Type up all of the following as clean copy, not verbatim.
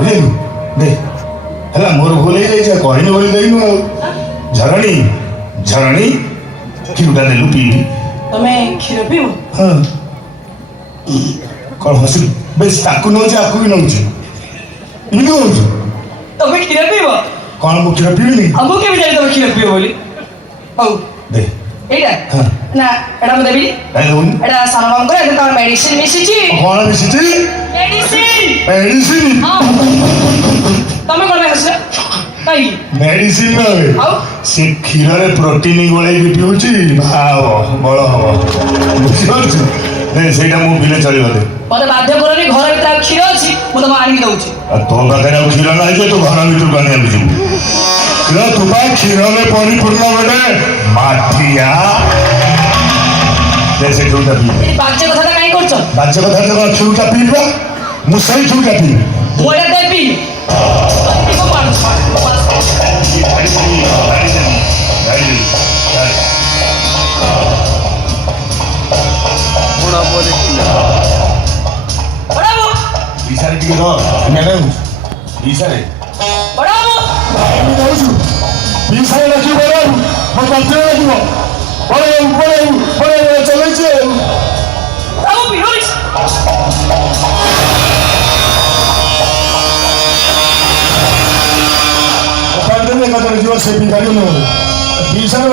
ବୁଝିଲୁ ଦେ ହେଲା ମୋର ଭୁଲ ହେଇଯାଇଛି କହିନି ବୋଲି ଦେଇନୁ ଆଉ ଝରଣୀ ଝରଣୀ କ୍ଷୀରଟା ଦେଲୁ ପିଇବି ତମେ କ୍ଷୀର ପିଇବ? ହଁ କ'ଣ ହସିଲୁ ବେଶ ତାକୁ ନେଉଛି ଆକୁ ବି ନେଉଛି ଏମିତି କହୁଛୁ ତମେ କ୍ଷୀର ପିଇବ? କ'ଣ ମୁଁ କ୍ଷୀର ପିଇବିନି ଆଉ ମୁଁ କେମିତି ଜାଣି ତମେ କ୍ଷୀର ପିଇବ ବୋଲି? ହଉ ଦେ ଏଇଟା ହଁ ନା ଏଇଟା ମୁଁ ଦେବି ଦେଉନି ଏଇଟା ସାନ ମାମୁଙ୍କର ଏବେ ତମର ମେଡିସିନ ମିଶିଛି କ'ଣ ମିଶିଛି ମେଡିସିନ ମେଡିସିନ ହଁ ତମେ କ'ଣ ପାଇଁ ହସିଲ କାହିଁକି? ମେଡିସିନ ନୁହେଁ ଆଉ ସେ କ୍ଷୀରରେ ପ୍ରୋଟିନ ଗୋଳେଇକି ପିଉଛି ଭାବ ବଳ ହବ ବୁଝିପାରୁଛୁ ସେଇଟା ମୁଁ ପିଲେ ଚଳିବ ଦେ ମତେ ବାଧ୍ୟ କରନି ଘର ଭିତରେ ଆଉ କ୍ଷୀର ଅଛି ମୁଁ ତମକୁ ଆଣିକି ଦଉଛି ଆଉ ତୋ ପାଖରେ ଆଉ କ୍ଷୀର ନାହିଁ ଯେ ତୁ ଘର ଭିତରକୁ ଆଣିବାକୁ ଯିବୁ କ୍ଷୀର ତୁ ପା କ୍ଷୀରରେ ପରିପୂର୍ଣ୍ଣ ଗୋଟେ ମାଠିଆ ଦେ ସେ କ୍ଷୀରଟା ପିଇବେ ବାଜ୍ୟ କଥାଟା କାହିଁ କରୁଛ? ବାଜ୍ୟ କଥା କ୍ଷୀରଟା ପିଇବା ମୁଁ ସେଇ କ୍ଷୀରଟା ପିଇବି ମୁଁ ଏଇଟା ଦେବି ଇସାରେ ଟିକେ ରହ ଇସାରେ ଇସାରେ ଡାକିବ ବଡ଼ବାବୁ ମୋ ପାଖରେ ଡାକିବ ବଡ଼ବାବୁ ଚଲେଇଛି ଆଉ ଯିବ ସେ ପିନ୍ଧାରି ଇସାରେ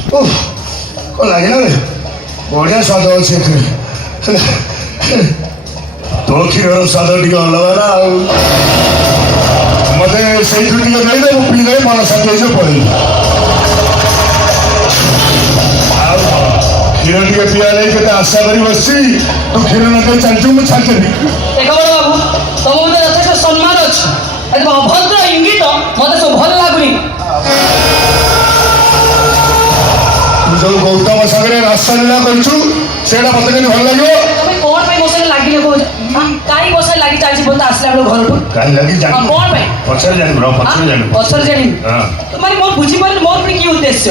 କ'ଣ ଲାଗିଲା ରେ ବଢ଼ିଆ ସ୍ୱାଦ ଅଛି ଏଥିରେ ତୋ କ୍ଷୀରର ସ୍ୱାଦ ଟିକେ ଅଲଗା ନା ଆଉ ମତେ ସେଇଥିରୁ ଟିକେ ଦେଇଦେ ମୁଁ ପିଇଦେବି ମନ ଶାନ୍ତି ହେଇଯିବ ପଳେଇବି ଆଉ କ୍ଷୀର ଟିକେ ପିଇବା ଲାଗି କେତେ ଆଶା କରି ବସିଛି ତୁ କ୍ଷୀର ନ ଦେଇ ଚାଲିଛୁ ମୁଁ ଛାଡ଼ିଦେବି ଦେଖ ବଡ଼ ବାବୁ ତମ ମତେ ଯଥେଷ୍ଟ ସମ୍ମାନ ଅଛି ଅଭଦ୍ର ଇଙ୍ଗିତ ମତେ ସବୁ ଭଲ ଲାଗୁନି ତୁ ଯୋଉ ଗୌତମ ସାଙ୍ଗରେ ରାସଲୀଳା କରିଛୁ ସେଇଟା ମତେ କେମିତି ଭଲ ଲାଗିବ ତମେ କ'ଣ ପାଇଁ ମୋ ସାଙ୍ଗେ ଲାଗିଲେ କହୁଛ କାହିଁ ମୋ ସାଙ୍ଗେ ଲାଗି ଚାଲିଛି ବୋଧେ ଆସିଲା ବେଳକୁ ଘରଠୁ କାହିଁ ଲାଗି କ'ଣ ପାଇଁ ପଛରେ ଜାଣିବୁ ପଛରେ ଜାଣିବି ମାନେ ମୋର ବୁଝିପାରିଲି ମୋର ପୁଣି କି ଉଦ୍ଦେଶ୍ୟ